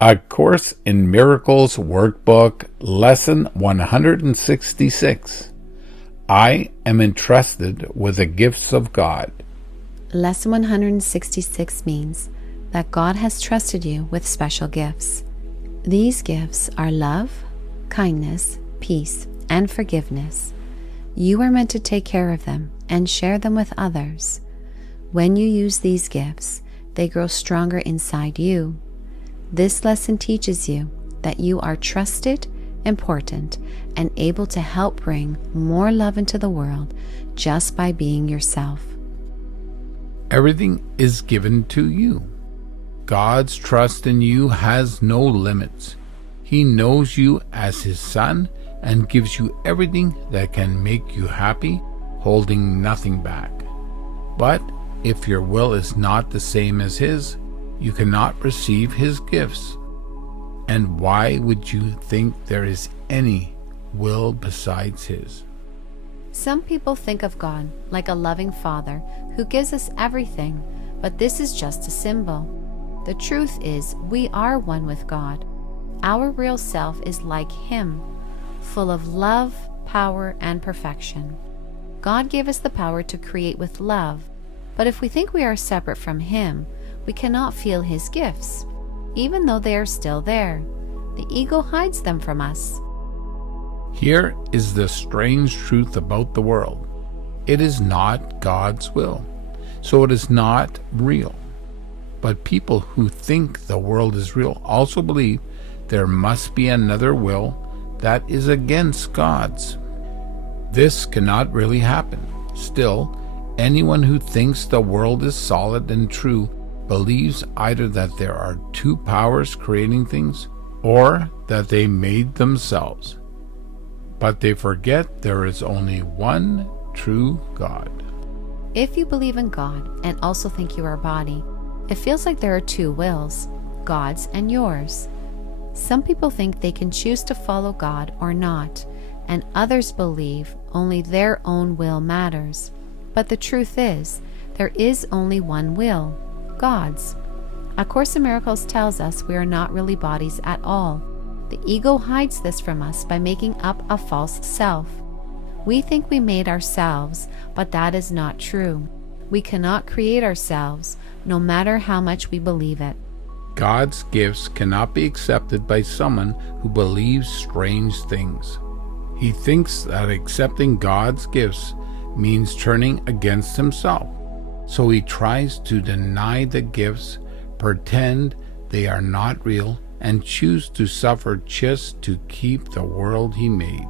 A Course in Miracles Workbook, Lesson 166. I am entrusted with the gifts of God. Lesson 166 means that God has trusted you with special gifts. These gifts are love, kindness, peace, and forgiveness. You are meant to take care of them and share them with others. When you use these gifts, they grow stronger inside you. This lesson teaches you that you are trusted, important, and able to help bring more love into the world just by being yourself. Everything is given to you. God's trust in you has no limits. He knows you as His Son and gives you everything that can make you happy, holding nothing back. But if your will is not the same as His, you cannot receive His gifts. And why would you think there is any will besides His? Some people think of God like a loving Father who gives us everything, but this is just a symbol. The truth is, we are one with God. Our real self is like Him, full of love, power, and perfection. God gave us the power to create with love, but if we think we are separate from Him, we cannot feel His gifts, even though they are still there. The ego hides them from us. Here is the strange truth about the world. It is not God's will, so it is not real. But people who think the world is real also believe there must be another will that is against God's. This cannot really happen. Still, anyone who thinks the world is solid and true believes either that there are two powers creating things or that they made themselves. But they forget there is only one true God. If you believe in God and also think you are a body, it feels like there are two wills, God's and yours. Some people think they can choose to follow God or not, and others believe only their own will matters. But the truth is, there is only one will, God's. A Course in Miracles tells us we are not really bodies at all. The ego hides this from us by making up a false self. We think we made ourselves, but that is not true. We cannot create ourselves, no matter how much we believe it. God's gifts cannot be accepted by someone who believes strange things. He thinks that accepting God's gifts means turning against himself. So he tries to deny the gifts, pretend they are not real, and choose to suffer just to keep the world he made.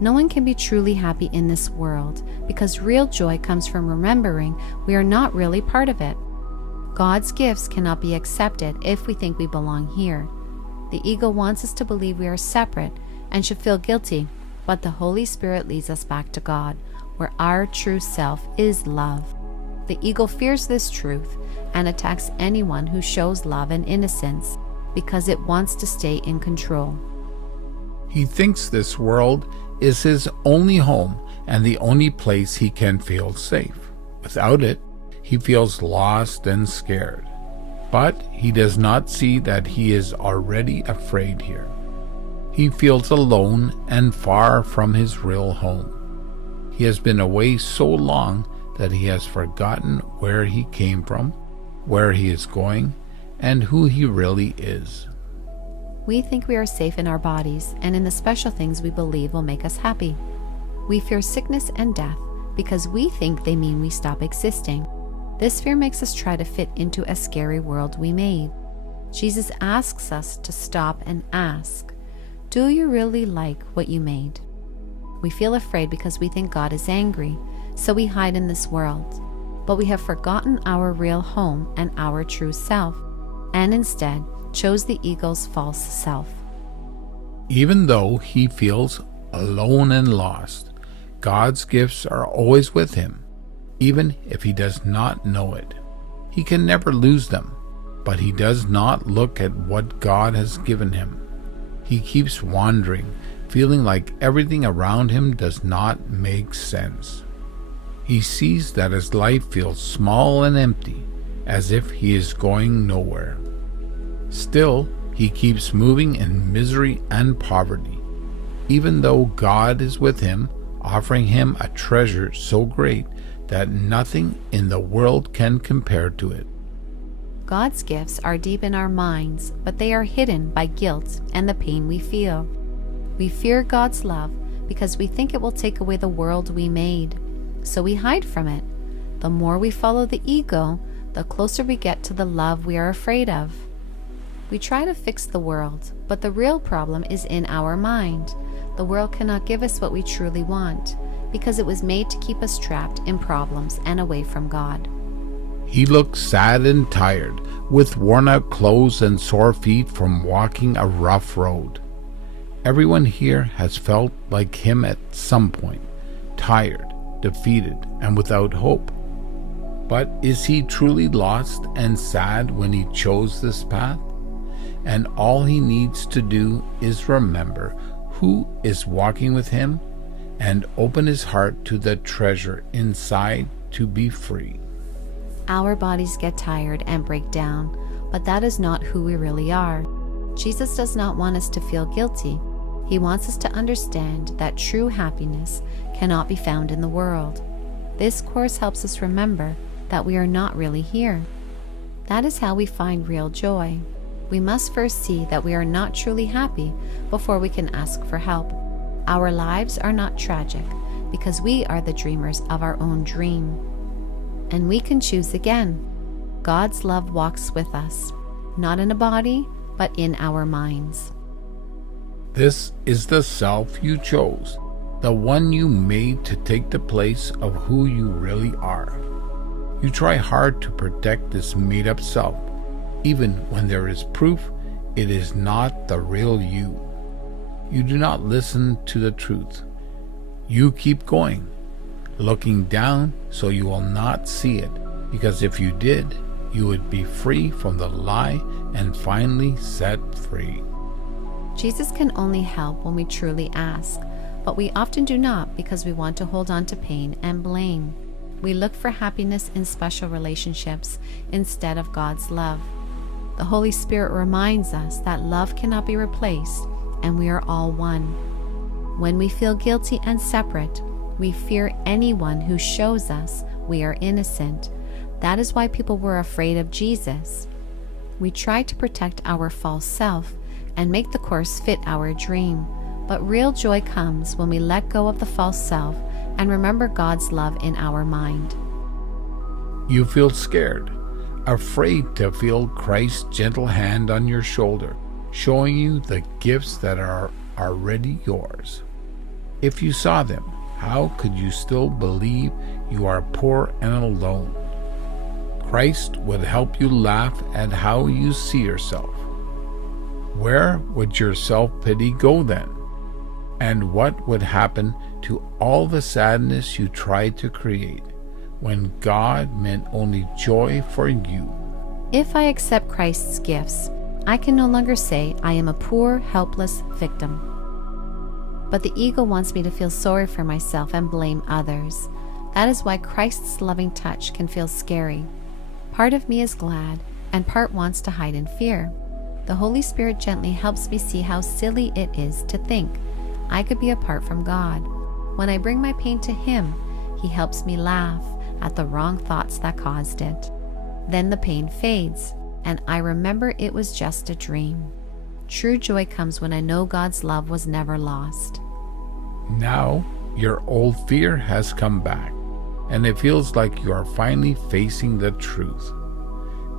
No one can be truly happy in this world because real joy comes from remembering we are not really part of it. God's gifts cannot be accepted if we think we belong here. The ego wants us to believe we are separate and should feel guilty, but the Holy Spirit leads us back to God, where our true self is love. The ego fears this truth and attacks anyone who shows love and innocence because it wants to stay in control. He thinks this world is his only home and the only place he can feel safe. Without it, he feels lost and scared. But he does not see that he is already afraid here. He feels alone and far from his real home. He has been away so long that he has forgotten where he came from, where he is going, and who he really is. We think we are safe in our bodies and in the special things we believe will make us happy. We fear sickness and death because we think they mean we stop existing. This fear makes us try to fit into a scary world we made. Jesus asks us to stop and ask, do you really like what you made? We feel afraid because we think God is angry, so we hide in this world. But we have forgotten our real home and our true self, and instead chose the ego's false self. Even though he feels alone and lost, God's gifts are always with him, even if he does not know it. He can never lose them, but he does not look at what God has given him. He keeps wandering, feeling like everything around him does not make sense. He sees that his life feels small and empty, as if he is going nowhere. Still, He keeps moving in misery and poverty, even though God is with him, offering him a treasure so great that nothing in the world can compare to it. God's gifts are deep in our minds, but they are hidden by guilt and the pain we feel. We fear God's love because we think it will take away the world we made, so we hide from it. The more we follow the ego, the closer we get to the love we are afraid of. We try to fix the world, but the real problem is in our mind. The world cannot give us what we truly want, because it was made to keep us trapped in problems and away from God. He looks sad and tired, with worn-out clothes and sore feet from walking a rough road. Everyone here has felt like him at some point, tired, defeated, and without hope. But is he truly lost and sad when he chose this path? And all he needs to do is remember who is walking with him and open his heart to the treasure inside to be free. Our bodies get tired and break down, but that is not who we really are. Jesus does not want us to feel guilty. He wants us to understand that true happiness cannot be found in the world. This course helps us remember that we are not really here. That is how we find real joy. We must first see that we are not truly happy before we can ask for help. Our lives are not tragic because we are the dreamers of our own dream. And we can choose again. God's love walks with us, not in a body, but in our minds. This is the self you chose, the one you made to take the place of who you really are. You try hard to protect this made-up self, even when there is proof it is not the real you. You do not listen to the truth. You keep going, looking down so you will not see it, because if you did, you would be free from the lie and finally set free. Jesus can only help when we truly ask, but we often do not because we want to hold on to pain and blame. We look for happiness in special relationships instead of God's love. The Holy Spirit reminds us that love cannot be replaced and we are all one. When we feel guilty and separate, we fear anyone who shows us we are innocent. That is why people were afraid of Jesus. We try to protect our false self and make the course fit our dream, but real joy comes when we let go of the false self and remember God's love in our mind. You feel scared, afraid to feel Christ's gentle hand on your shoulder, showing you the gifts that are already yours. If you saw them, how could you still believe you are poor and alone? Christ would help you laugh at how you see yourself. Where would your self-pity go then? And what would happen to all the sadness you tried to create when God meant only joy for you? If I accept Christ's gifts, I can no longer say I am a poor, helpless victim. But the ego wants me to feel sorry for myself and blame others. That is why Christ's loving touch can feel scary. Part of me is glad, and part wants to hide in fear. The Holy Spirit gently helps me see how silly it is to think I could be apart from God. When I bring my pain to Him, He helps me laugh at the wrong thoughts that caused it. Then the pain fades, and I remember it was just a dream. True joy comes when I know God's love was never lost. Now, your old fear has come back, and it feels like you are finally facing the truth.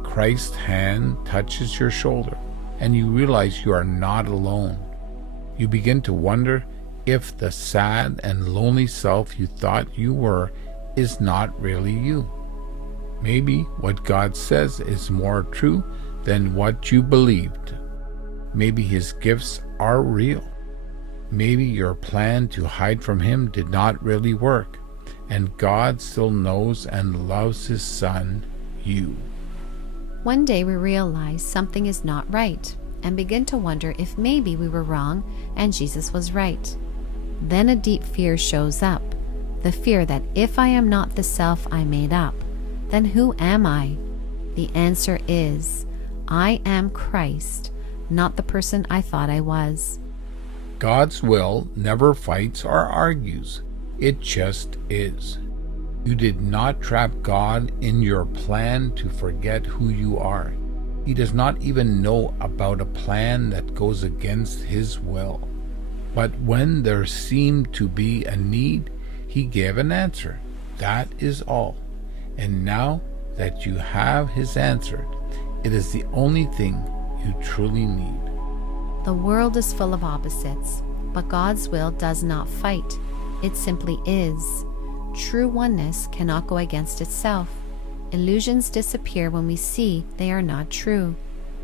Christ's hand touches your shoulder, and you realize you are not alone. You begin to wonder if the sad and lonely self you thought you were is not really you. Maybe what God says is more true than what you believed. Maybe His gifts are real. Maybe your plan to hide from Him did not really work, and God still knows and loves His Son, you. One day we realize something is not right and begin to wonder if maybe we were wrong and Jesus was right. Then a deep fear shows up, the fear that if I am not the self I made up, then who am I? The answer is, I am Christ, not the person I thought I was. God's will never fights or argues. It just is. You did not trap God in your plan to forget who you are. He does not even know about a plan that goes against His will. But when there seemed to be a need, He gave an answer. That is all. And now that you have His answer, it is the only thing you truly need. The world is full of opposites, but God's will does not fight. It simply is. True oneness cannot go against itself. Illusions disappear when we see they are not true.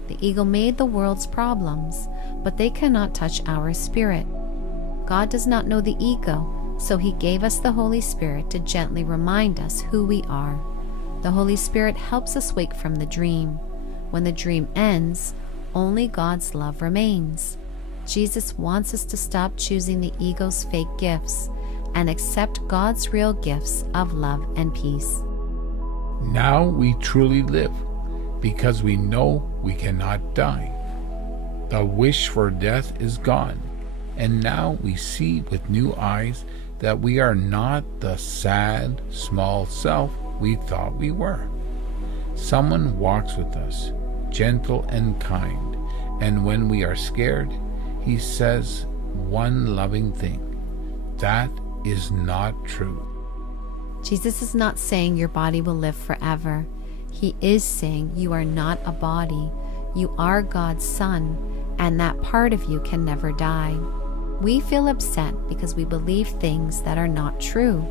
The ego made the world's problems, but they cannot touch our spirit. God does not know the ego, so He gave us the Holy Spirit to gently remind us who we are. The Holy Spirit helps us wake from the dream. When the dream ends, only God's love remains. Jesus wants us to stop choosing the ego's fake gifts and accept God's real gifts of love and peace. Now we truly live because we know we cannot die. The wish for death is gone, and now we see with new eyes that we are not the sad, small self we thought we were. Someone walks with us, gentle and kind, and when we are scared, He says one loving thing. That is not true. Jesus is not saying your body will live forever. He is saying you are not a body. You are God's son, and that part of you can never die. We feel upset because we believe things that are not true.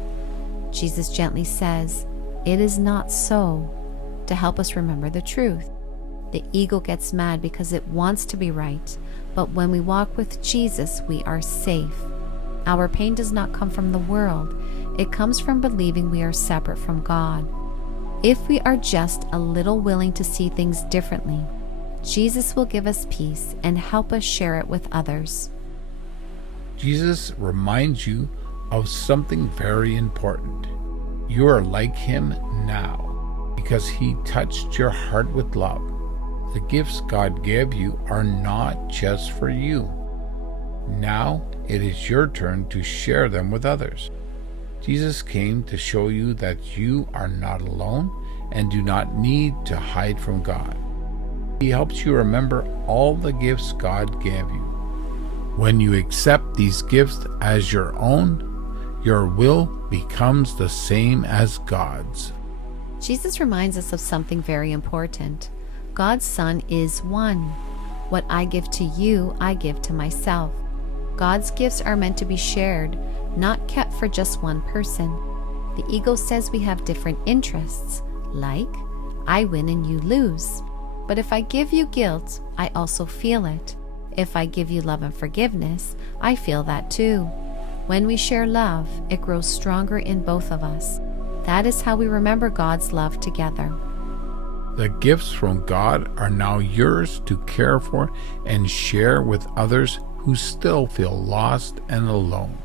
Jesus gently says, "It is not so," to help us remember the truth. The ego gets mad because it wants to be right, but when we walk with Jesus, we are safe. Our pain does not come from the world. It comes from believing we are separate from God. If we are just a little willing to see things differently, Jesus will give us peace and help us share it with others. Jesus reminds you of something very important. You are like Him now because He touched your heart with love. The gifts God gave you are not just for you. Now it is your turn to share them with others. Jesus came to show you that you are not alone and do not need to hide from God. He helps you remember all the gifts God gave you. When you accept these gifts as your own, your will becomes the same as God's. Jesus reminds us of something very important. God's Son is one. What I give to you, I give to myself. God's gifts are meant to be shared, not kept for just one person. The ego says we have different interests, like, I win and you lose. But if I give you guilt, I also feel it. If I give you love and forgiveness, I feel that too. When we share love, it grows stronger in both of us. That is how we remember God's love together. The gifts from God are now yours to care for and share with others who still feel lost and alone.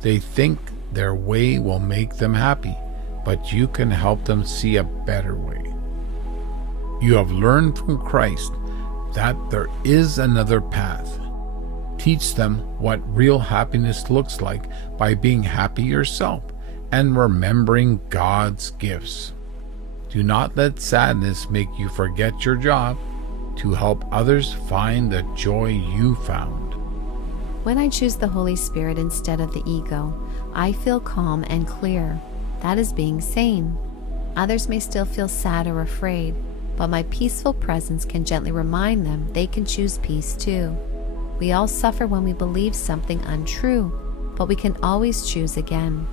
They think their way will make them happy, but you can help them see a better way. You have learned from Christ that there is another path. Teach them what real happiness looks like by being happy yourself and remembering God's gifts. Do not let sadness make you forget your job to help others find the joy you found. When I choose the Holy Spirit instead of the ego, I feel calm and clear. That is being sane. Others may still feel sad or afraid, but my peaceful presence can gently remind them they can choose peace too. We all suffer when we believe something untrue, but we can always choose again.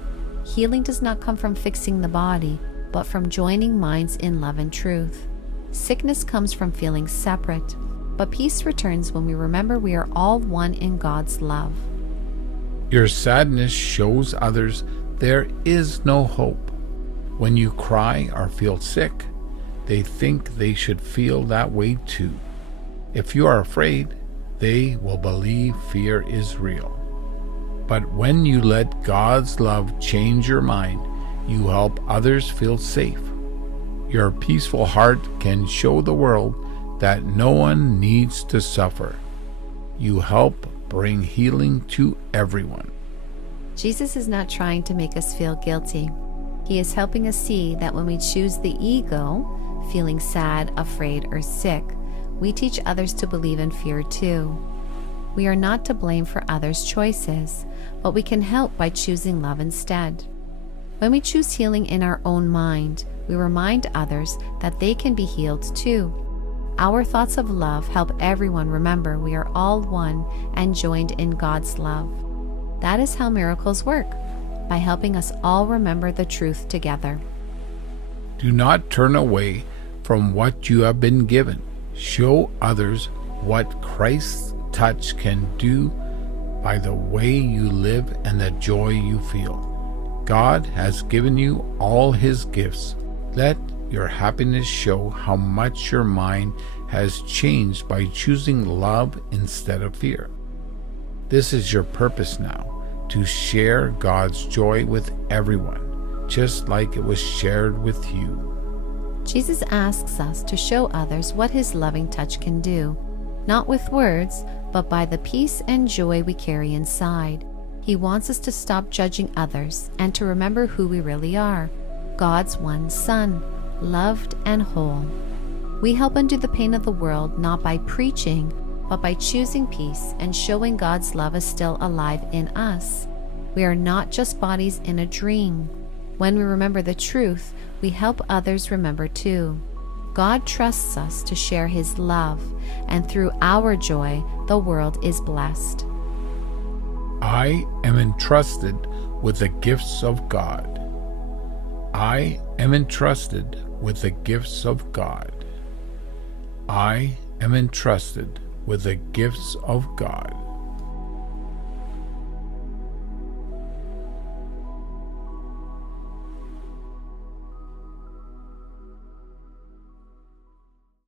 Healing does not come from fixing the body, but from joining minds in love and truth. Sickness comes from feeling separate, but peace returns when we remember we are all one in God's love. Your sadness shows others there is no hope. When you cry or feel sick, they think they should feel that way too. If you are afraid, they will believe fear is real. But when you let God's love change your mind, you help others feel safe. Your peaceful heart can show the world that no one needs to suffer. You help bring healing to everyone. Jesus is not trying to make us feel guilty. He is helping us see that when we choose the ego, feeling sad, afraid, or sick, we teach others to believe in fear too. We are not to blame for others' choices, but we can help by choosing love instead. When we choose healing in our own mind, we remind others that they can be healed too. Our thoughts of love help everyone remember we are all one and joined in God's love. That is how miracles work, by helping us all remember the truth together. Do not turn away from what you have been given. Show others what Christ's touch can do by the way you live and the joy you feel. God has given you all His gifts. Let your happiness show how much your mind has changed by choosing love instead of fear. This is your purpose now, to share God's joy with everyone, just like it was shared with you. Jesus asks us to show others what His loving touch can do, not with words, but by the peace and joy we carry inside. He wants us to stop judging others and to remember who we really are, God's one Son, loved and whole. We help undo the pain of the world not by preaching, but by choosing peace and showing God's love is still alive in us. We are not just bodies in a dream. When we remember the truth, we help others remember too. God trusts us to share His love, and through our joy, the world is blessed. I am entrusted with the gifts of God. I am entrusted with the gifts of God. I am entrusted with the gifts of God.